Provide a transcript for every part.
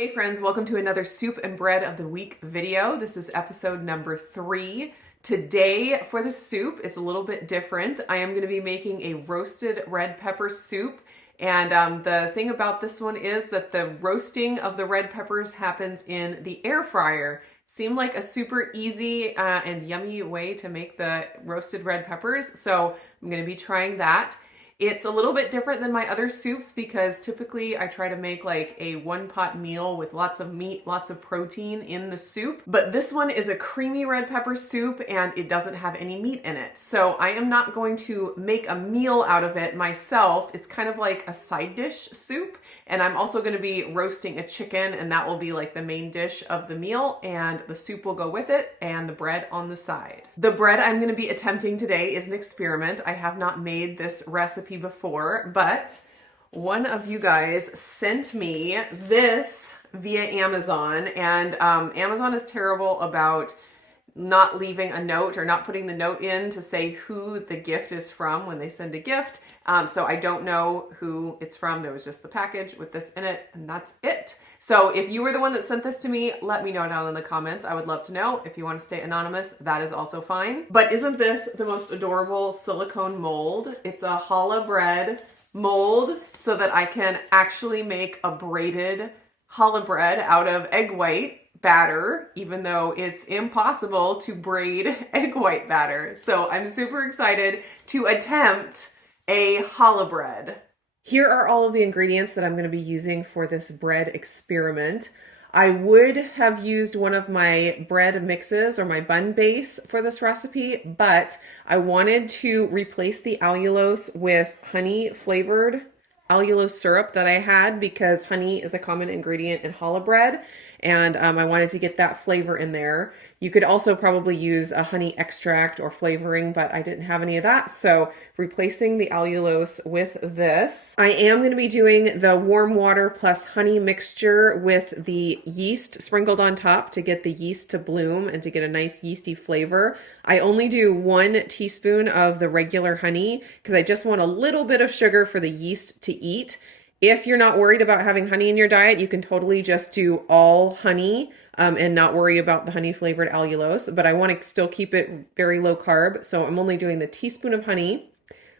Hey friends, welcome to another Soup and Bread of the Week video. This is episode number 3. Today for the soup, it's a little bit different. I am going to be making a roasted red pepper soup. And the thing about this one is that the roasting of the red peppers happens in the air fryer. Seemed like a super easy and yummy way to make the roasted red peppers. So I'm going to be trying that. It's a little bit different than my other soups because typically I try to make like a one-pot meal with lots of meat, lots of protein in the soup. But this one is a creamy red pepper soup and it doesn't have any meat in it. So I am not going to make a meal out of it myself. It's kind of like a side dish soup. And I'm also going to be roasting a chicken, and that will be like the main dish of the meal, and the soup will go with it and the bread on the side. The bread I'm going to be attempting today is an experiment. I have not made this recipe before, but one of you guys sent me this via Amazon, and Amazon is terrible about not leaving a note or not putting the note in to say who the gift is from when they send a gift. So I don't know who it's from. There was just the package with this in it, and that's it. So if you were the one that sent this to me, let me know down in the comments. I would love to know. If you want to stay anonymous, that is also fine. But isn't this the most adorable silicone mold? It's a challah bread mold so that I can actually make a braided challah bread out of egg white batter, even though it's impossible to braid egg white batter. So I'm super excited to attempt a challah bread. Here are all of the ingredients that I'm going to be using for this bread experiment. I would have used one of my bread mixes or my bun base for this recipe, but I wanted to replace the allulose with honey flavored allulose syrup that I had because honey is a common ingredient in challah bread, and I wanted to get that flavor in there. You could also probably use a honey extract or flavoring, but I didn't have any of that, so replacing the allulose with this. I am going to be doing the warm water plus honey mixture with the yeast sprinkled on top to get the yeast to bloom and to get a nice yeasty flavor. I only do 1 teaspoon of the regular honey because I just want a little bit of sugar for the yeast to eat. If you're not worried about having honey in your diet, you can totally just do all honey and not worry about the honey flavored allulose, but I want to still keep it very low carb. So I'm only doing the teaspoon of honey,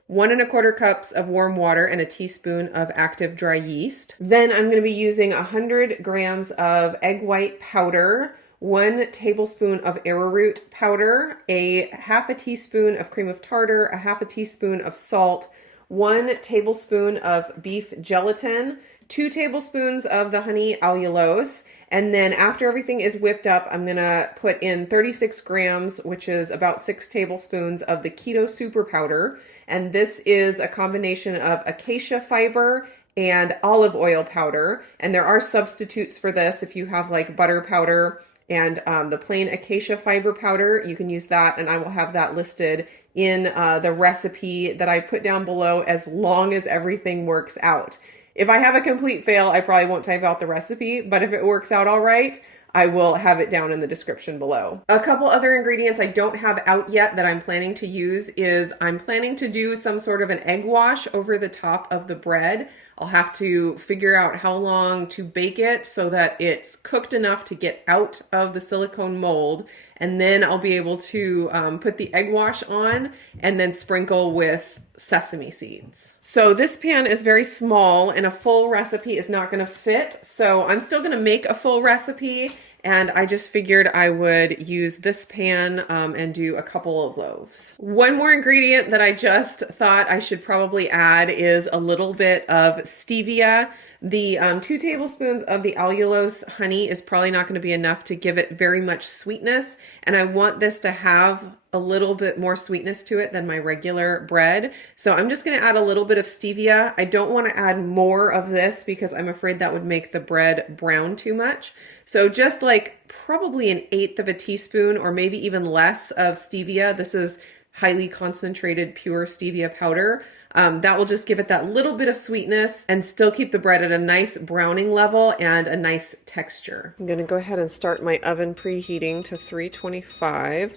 1 1/4 cups of warm water, and a teaspoon of active dry yeast. Then I'm going to be using 100 grams of egg white powder, 1 tablespoon of arrowroot powder, a half a teaspoon of cream of tartar, a half a teaspoon of salt, 1 tablespoon of beef gelatin, 2 tablespoons of the honey allulose, and then after everything is whipped up, I'm gonna put in 36 grams, which is about 6 tablespoons of the Keto super powder, and this is a combination of acacia fiber and olive oil powder, and there are substitutes for this if you have like butter powder and the plain acacia fiber powder. You can use that, and I will have that listed in the recipe that I put down below as long as everything works out. If I have a complete fail, I probably won't type out the recipe, but if it works out all right, I will have it down in the description below. A couple other ingredients I don't have out yet that I'm planning to use is I'm planning to do some sort of an egg wash over the top of the bread. I'll have to figure out how long to bake it so that it's cooked enough to get out of the silicone mold, and then I'll be able to put the egg wash on and then sprinkle with sesame seeds. So this pan is very small and a full recipe is not going to fit, so I'm still going to make a full recipe, and I just figured I would use this pan and do a couple of loaves. One more ingredient that I just thought I should probably add is a little bit of stevia. The 2 tablespoons of the allulose honey is probably not going to be enough to give it very much sweetness, and I want this to have a little bit more sweetness to it than my regular bread. So I'm just going to add a little bit of stevia. I don't want to add more of this because I'm afraid that would make the bread brown too much. So just like probably 1/8 of a teaspoon or maybe even less of stevia. This is highly concentrated pure stevia powder. That will just give it that little bit of sweetness and still keep the bread at a nice browning level and a nice texture. I'm going to go ahead and start my oven preheating to 325.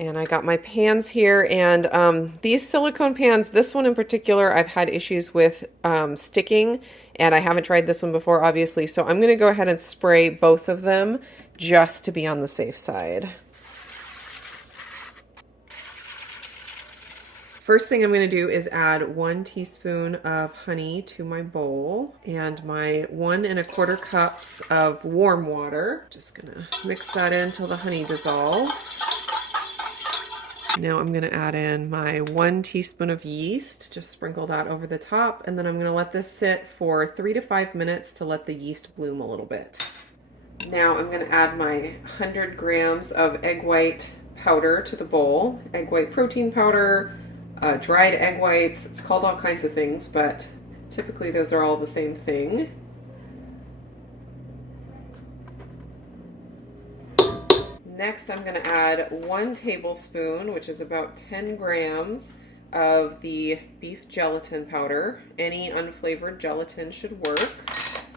And I got my pans here, and these silicone pans, this one in particular, I've had issues with sticking, and I haven't tried this one before, obviously, so I'm going to go ahead and spray both of them just to be on the safe side. First thing I'm going to do is add 1 teaspoon of honey to my bowl and my 1 1/4 cups of warm water. Just going to mix that in until the honey dissolves. Now I'm going to add in my 1 teaspoon of yeast, just sprinkle that over the top, and then I'm going to let this sit for 3 to 5 minutes to let the yeast bloom a little bit. Now I'm going to add my 100 grams of egg white powder to the bowl, egg white protein powder, dried egg whites. It's called all kinds of things, but typically those are all the same thing. Next, I'm going to add 1 tablespoon, which is about 10 grams, of the beef gelatin powder. Any unflavored gelatin should work.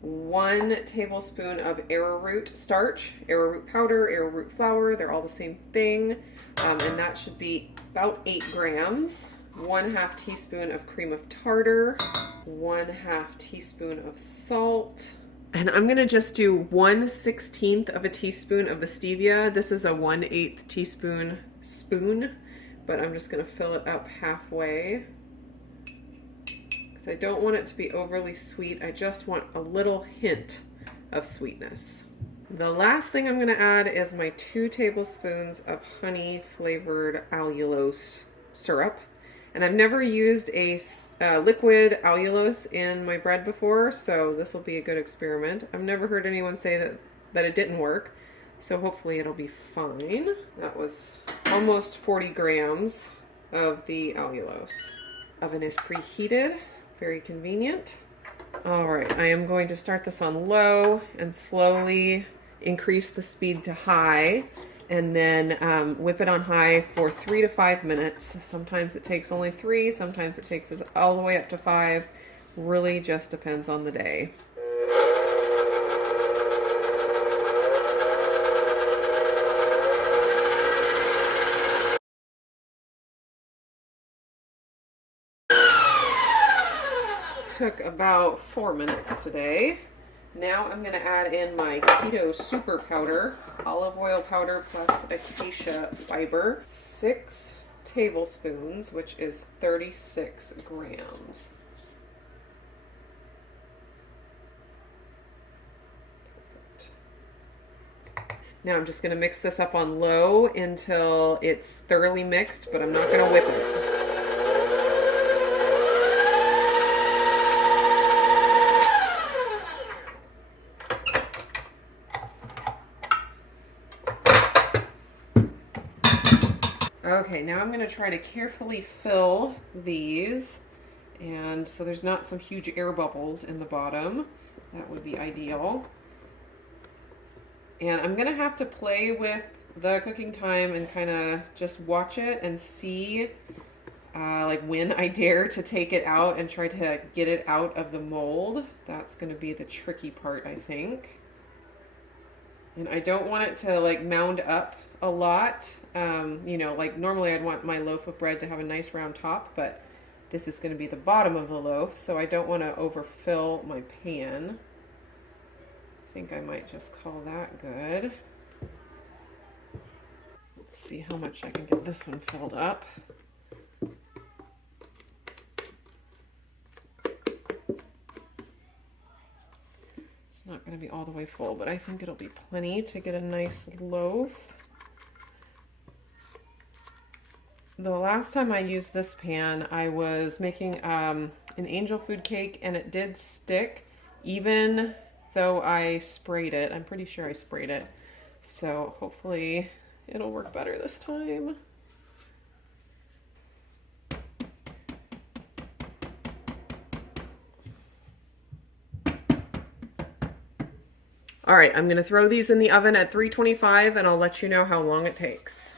1 tablespoon of arrowroot starch, arrowroot powder, arrowroot flour. They're all the same thing, and that should be about 8 grams. 1/2 teaspoon of cream of tartar, 1/2 teaspoon of salt. And I'm going to just do 1/16 of a teaspoon of the stevia. This is a 1/8 teaspoon spoon, but I'm just going to fill it up halfway. Because I don't want it to be overly sweet. I just want a little hint of sweetness. The last thing I'm going to add is my 2 tablespoons of honey flavored allulose syrup. And I've never used a liquid allulose in my bread before, so this will be a good experiment. I've never heard anyone say that it didn't work, so hopefully it'll be fine. That was almost 40 grams of the allulose. Oven is preheated, very convenient. All right, I am going to start this on low and slowly increase the speed to high, and then whip it on high for 3 to 5 minutes. Sometimes it takes only 3, sometimes it takes all the way up to 5. Really just depends on the day. Took about 4 minutes today. Now I'm going to add in my Keto super powder, olive oil powder plus acacia fiber, 6 tablespoons, which is 36 grams. Perfect. Now I'm just going to mix this up on low until it's thoroughly mixed, but I'm not going to whip it. Okay, now I'm going to try to carefully fill these, and so there's not some huge air bubbles in the bottom. That would be ideal. And I'm going to have to play with the cooking time and kind of just watch it and see like when I dare to take it out and try to get it out of the mold. That's going to be the tricky part, I think. And I don't want it to like mound up a lot. You know, like normally I'd want my loaf of bread to have a nice round top, but this is going to be the bottom of the loaf, so I don't want to overfill my pan. I think I might just call that good. Let's see how much I can get this one filled up. It's not going to be all the way full, but I think it'll be plenty to get a nice loaf. The last time I used this pan, I was making an angel food cake, and it did stick even though I sprayed it. I'm pretty sure I sprayed it. So hopefully it'll work better this time. All right, I'm going to throw these in the oven at 325, and I'll let you know how long it takes.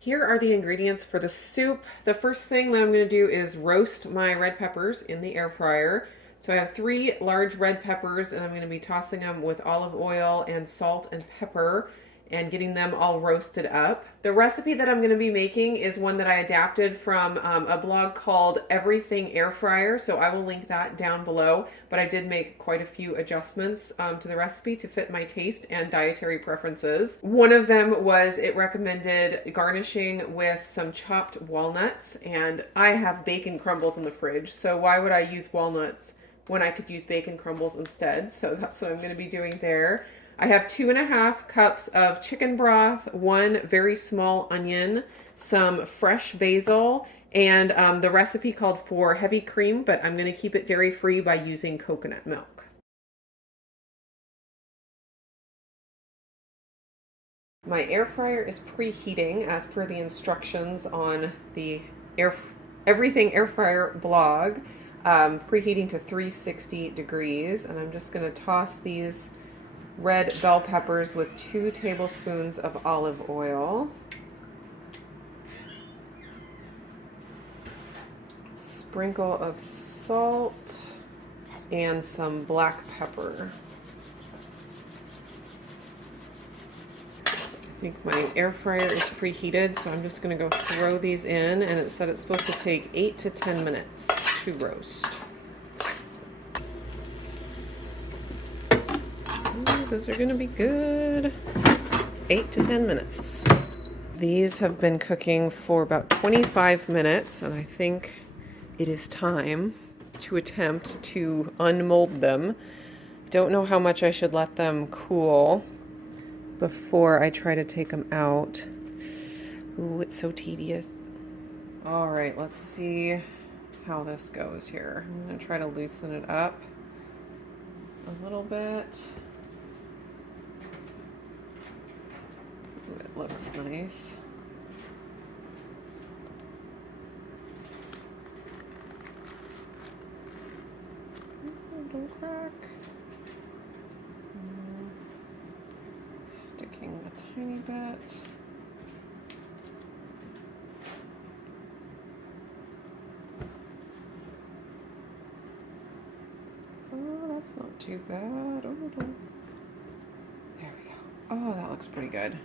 Here are the ingredients for the soup. The first thing that I'm going to do is roast my red peppers in the air fryer. So I have 3 large red peppers, and I'm going to be tossing them with olive oil and salt and pepper. and getting them all roasted up. The recipe that I'm going to be making is one that I adapted from a blog called Everything Airfryer, so I will link that down below, but I did make quite a few adjustments to the recipe to fit my taste and dietary preferences. One of them was it recommended garnishing with some chopped walnuts, and I have bacon crumbles in the fridge, so why would I use walnuts when I could use bacon crumbles instead? So that's what I'm going to be doing there. I have 2.5 cups of chicken broth, 1 very small onion, some fresh basil, and the recipe called for heavy cream, but I'm going to keep it dairy-free by using coconut milk. My air fryer is preheating as per the instructions on the Everything Air Fryer blog, preheating to 360 degrees, and I'm just going to toss these red bell peppers with 2 tablespoons of olive oil. Sprinkle of salt and some black pepper. I think my air fryer is preheated, so I'm just going to go throw these in, and it said it's supposed to take 8 to 10 minutes to roast. Those are going to be good. 8 to 10 minutes. These have been cooking for about 25 minutes, and I think it is time to attempt to unmold them. Don't know how much I should let them cool before I try to take them out. Ooh, it's so tedious. All right, let's see how this goes here. I'm going to try to loosen it up a little bit. It looks nice. Don't crack. Sticking a tiny bit. Oh, that's not too bad. Oh, there we go. Oh, that looks pretty good.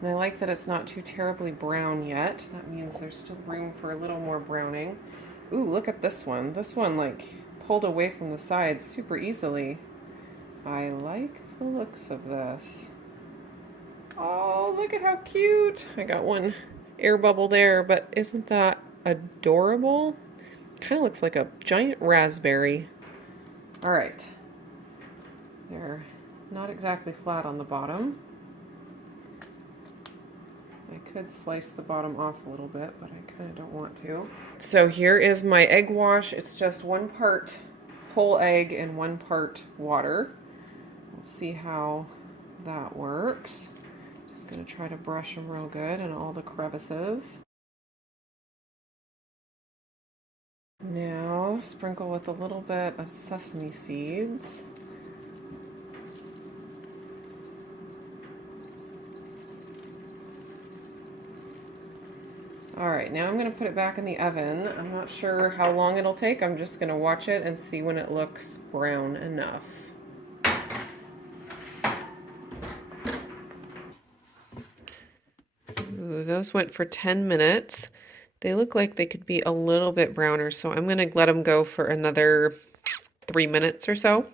And I like that it's not too terribly brown yet. That means there's still room for a little more browning. Ooh, look at this one. This one, like, pulled away from the sides super easily. I like the looks of this. Oh, look at how cute. I got one air bubble there, but isn't that adorable? Kind of looks like a giant raspberry. All right. They're not exactly flat on the bottom. I could slice the bottom off a little bit, but I kind of don't want to. So here is my egg wash. It's just 1 part whole egg and 1 part water. Let's see how that works. Just gonna try to brush them real good in all the crevices. Now sprinkle with a little bit of sesame seeds. All right, now I'm going to put it back in the oven. I'm not sure how long it'll take. I'm just going to watch it and see when it looks brown enough. Ooh, those went for 10 minutes. They look like they could be a little bit browner, so I'm going to let them go for another 3 minutes or so.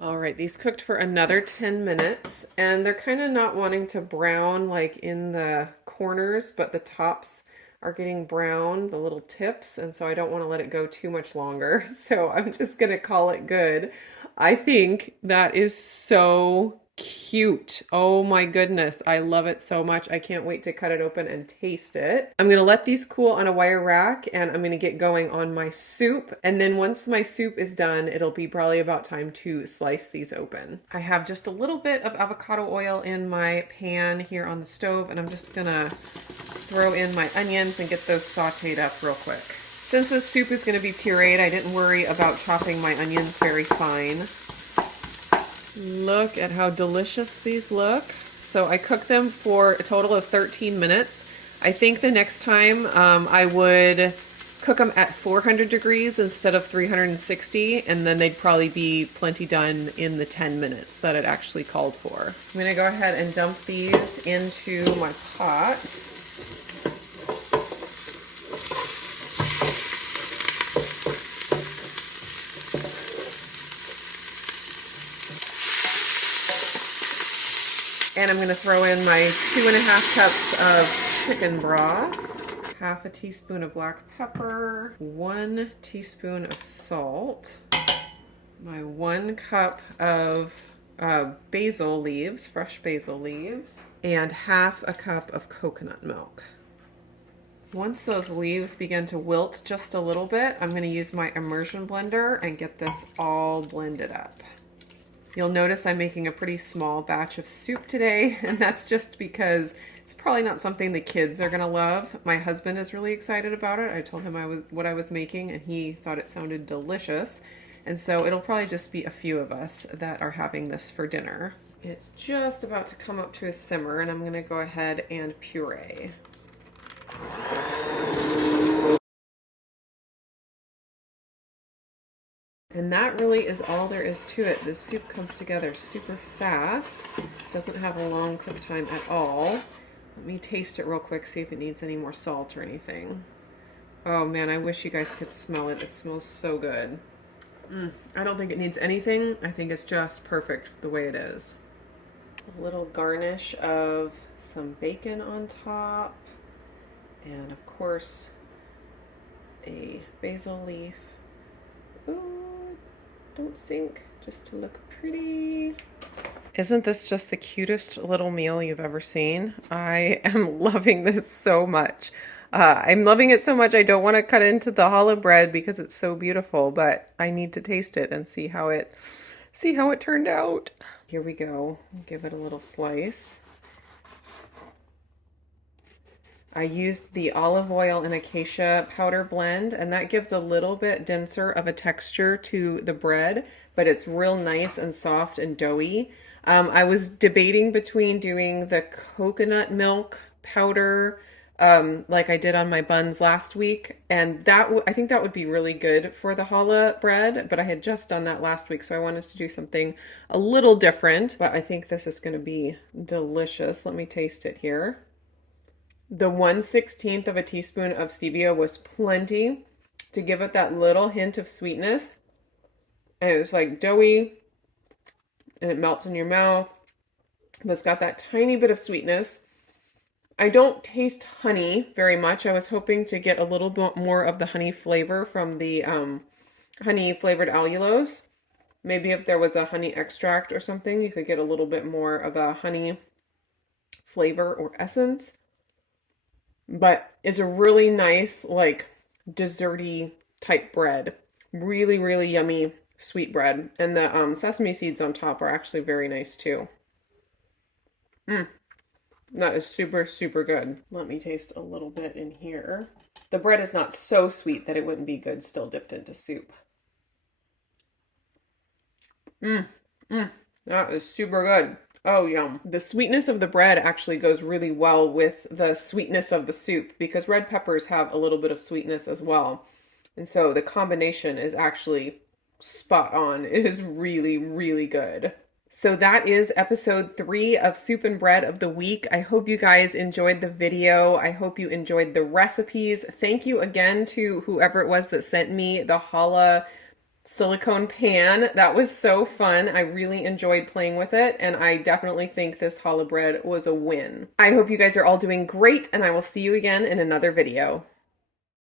All right, these cooked for another 10 minutes, and they're kind of not wanting to brown like in the corners, but the tops are getting brown, the little tips, and so I don't want to let it go too much longer. So I'm just going to call it good. I think that is so cute. Oh my goodness. I love it so much. I can't wait to cut it open and taste it. I'm going to let these cool on a wire rack, and I'm going to get going on my soup. And then once my soup is done, it'll be probably about time to slice these open. I have just a little bit of avocado oil in my pan here on the stove, and I'm just going to throw in my onions and get those sauteed up real quick. Since this soup is going to be pureed, I didn't worry about chopping my onions very fine. Look at how delicious these look. So I cooked them for a total of 13 minutes. I think the next time I would cook them at 400 degrees instead of 360, and then they'd probably be plenty done in the 10 minutes that it actually called for. I'm gonna go ahead and dump these into my pot. And I'm going to throw in my 2.5 cups of chicken broth, half a teaspoon of black pepper, 1 teaspoon of salt, my 1 cup of basil leaves, fresh basil leaves, and half a cup of coconut milk. Once those leaves begin to wilt just a little bit, I'm going to use my immersion blender and get this all blended up. You'll notice I'm making a pretty small batch of soup today, and that's just because it's probably not something the kids are gonna love. My husband is really excited about it. I told him what I was making, and he thought it sounded delicious. And so it'll probably just be a few of us that are having this for dinner. It's just about to come up to a simmer, and I'm gonna go ahead and puree. And that really is all there is to it. This soup comes together super fast. Doesn't have a long cook time at all. Let me taste it real quick, see if it needs any more salt or anything. Oh man, I wish you guys could smell it. It smells so good. I don't think it needs anything. I think it's just perfect the way it is. A little garnish of some bacon on top. And of course, a basil leaf. Ooh. Don't sink, just to look pretty. Isn't this just the cutest little meal you've ever seen? I am loving this so much. I'm loving it so much I don't want to cut into the challah bread because it's so beautiful, but I need to taste it and see how it turned out. Here we go. Give it a little slice. I used the olive oil and acacia powder blend, and that gives a little bit denser of a texture to the bread, but it's real nice and soft and doughy. I was debating between doing the coconut milk powder like I did on my buns last week, and I think that would be really good for the challah bread, but I had just done that last week, so I wanted to do something a little different, but I think this is going to be delicious. Let me taste it here. The 1/16 of a teaspoon of stevia was plenty to give it that little hint of sweetness. And it was like doughy, and it melts in your mouth. But it's got that tiny bit of sweetness. I don't taste honey very much. I was hoping to get a little bit more of the honey flavor from the honey flavored allulose. Maybe if there was a honey extract or something, you could get a little bit more of a honey flavor or essence. But it's a really nice, like, desserty type bread. Really, really yummy sweet bread. And the sesame seeds on top are actually very nice too. That is super, super good. Let me taste a little bit in here. The bread is not so sweet that it wouldn't be good still dipped into soup. That is super good. Oh, yum. The sweetness of the bread actually goes really well with the sweetness of the soup because red peppers have a little bit of sweetness as well. And so the combination is actually spot on. It is really, really good. So that is episode 3 of Soup and Bread of the Week. I hope you guys enjoyed the video. I hope you enjoyed the recipes. Thank you again to whoever it was that sent me the challah silicone pan. That was so fun. I really enjoyed playing with it, and I definitely think this challah bread was a win. I hope you guys are all doing great, and I will see you again in another video.